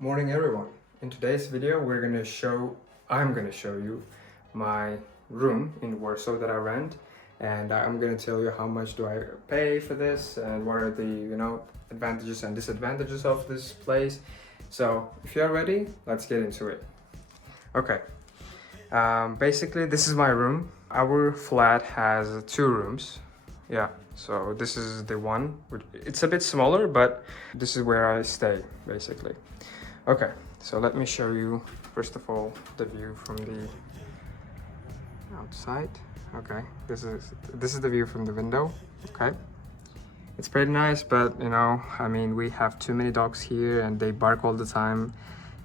Morning everyone. In today's video I'm gonna show you my room in Warsaw that I rent, and I'm gonna tell you how much do I pay for this and what are the advantages and disadvantages of this place. So if you're ready, let's get into it. Okay, basically this is my room. Our flat has 2 rooms. Yeah, so this is the one. It's a bit smaller, but this is where I stay basically. Okay, so let me show you first of all the view from the outside. Okay, this is the view from the window. Okay, it's pretty nice, but we have too many dogs here and they bark all the time.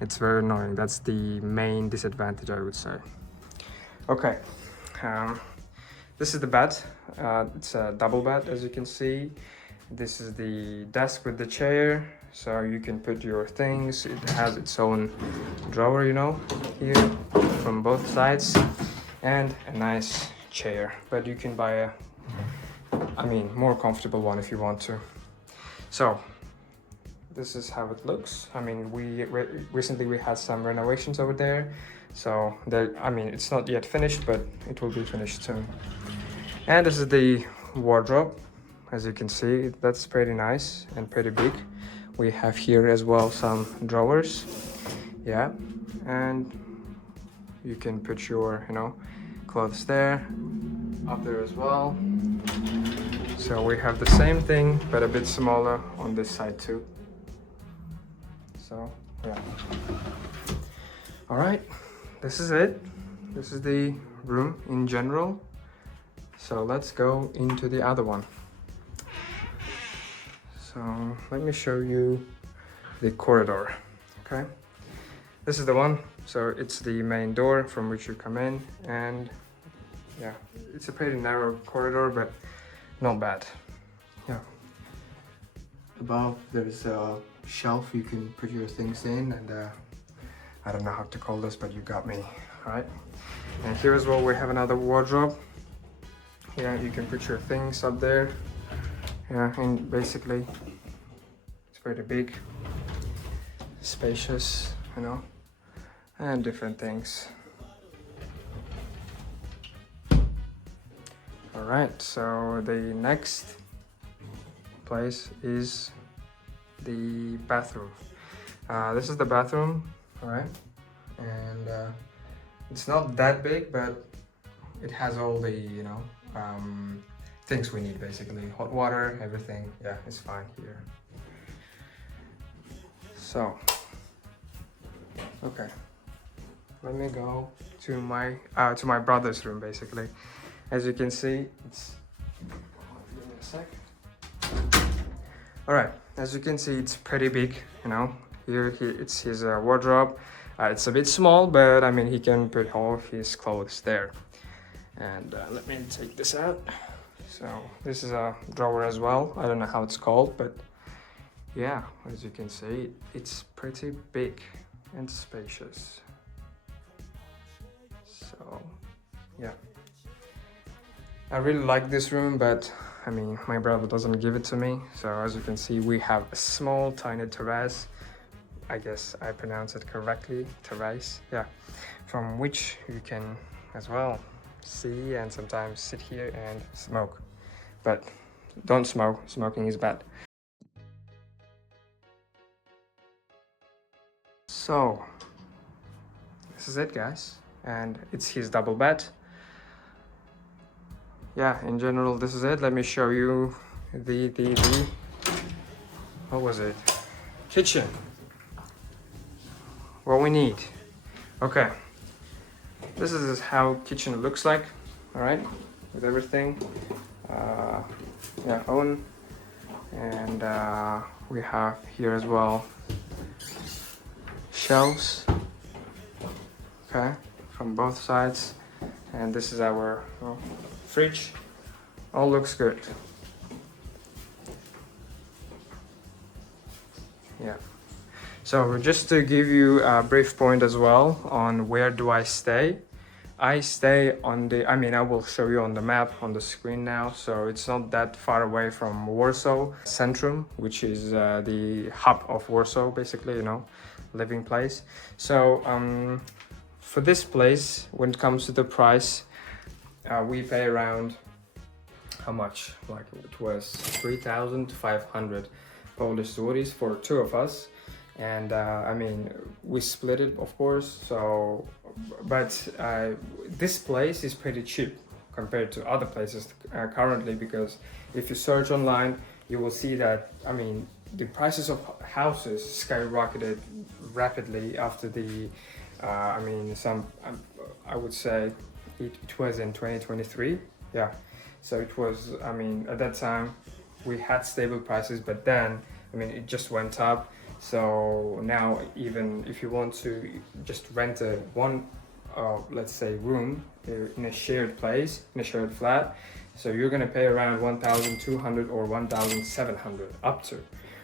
It's very annoying. That's the main disadvantage, I would say. Okay, this is the bed. It's a double bed, as you can see. This is the desk with the chair, so you can put your things. It has its own drawer, here from both sides, and a nice chair. But you can buy more comfortable one if you want to. So this is how it looks. Recently we had some renovations over there, so it's not yet finished, but it will be finished soon. And this is the wardrobe. As you can see, that's pretty nice and pretty big. We have here as well some drawers. Yeah, and you can put your clothes there, up there as well. So we have the same thing but a bit smaller on this side too. So yeah, all right, this is it. This is the room in general. So let's go into the other one. So let me show you the corridor. Okay, this is the one. So it's the main door from which you come in, and yeah, it's a pretty narrow corridor, but not bad. Yeah, above there's a shelf you can put your things in, and I don't know how to call this, but you got me, right? And here as well we have another wardrobe. Yeah, you can put your things up there. Yeah, and basically it's pretty big, spacious, and different things. All right, so the next place is the bathroom. This is the bathroom, all right, and it's not that big, but it has all the things we need, basically hot water, everything. Yeah, it's fine here. So okay, let me go to my brother's room. Basically, as you can see, give me a sec. All right, as you can see, it's pretty big. Here it's his wardrobe. It's a bit small, but he can put all of his clothes there. And let me take this out. So this is a drawer as well. I don't know how it's called, but yeah, as you can see, it's pretty big and spacious. So yeah, I really like this room, but my brother doesn't give it to me. So as you can see, we have a small tiny terrace. I guess I pronounce it correctly, terrace. Yeah, from which you can as well see and sometimes sit here and smoke. But don't smoke, smoking is bad. So this is it, guys, and it's his double bed. Yeah, in general this is it. Let me show you the what was it, kitchen, what we need. Okay, this is how kitchen looks like, all right, with everything. Oven, and we have here as well shelves, okay, from both sides, and this is our fridge. All looks good. Yeah, so just to give you a brief point as well on where do I stay. I stay on the, I mean, I will show you on the map on the screen now. So it's not that far away from Warsaw Centrum, which is the hub of Warsaw, basically, you know, living place. So for this place, when it comes to the price, we pay around, how much? Like it was 3,500 Polish zlotys for two of us. And I mean, we split it, of course. So, but this place is pretty cheap compared to other places currently, because if you search online, you will see that, I mean, the prices of houses skyrocketed rapidly after the, I mean, I would say it was in 2023. Yeah. So it was, I mean, at that time we had stable prices, but then, I mean, it just went up. So now, even if you want to just rent a one, let's say, room in a shared place, in a shared flat, so you're gonna pay around 1,200 or 1,700 up to,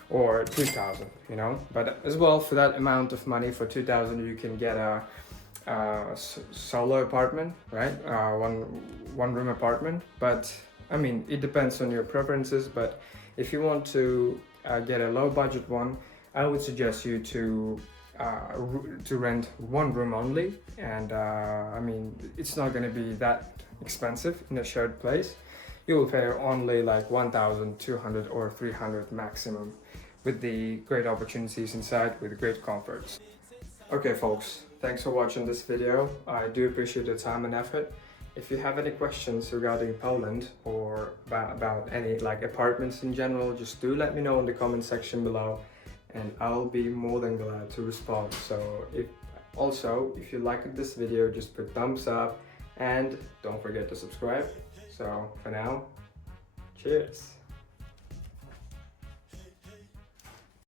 or 2,000, you know. But as well, for that amount of money, for 2,000, you can get a solo apartment, right? One room apartment. But I mean, it depends on your preferences. But if you want to get a low budget one, I would suggest you to rent one room only. And I mean, it's not going to be that expensive in a shared place. You will pay only like 1,200 or 300 maximum, with the great opportunities inside, with great comforts. Okay folks, thanks for watching this video. I do appreciate your time and effort. If you have any questions regarding Poland or about any like apartments in general, just do let me know in the comment section below, and I'll be more than glad to respond. So if you liked this video, just put thumbs up and don't forget to subscribe. So for now, cheers.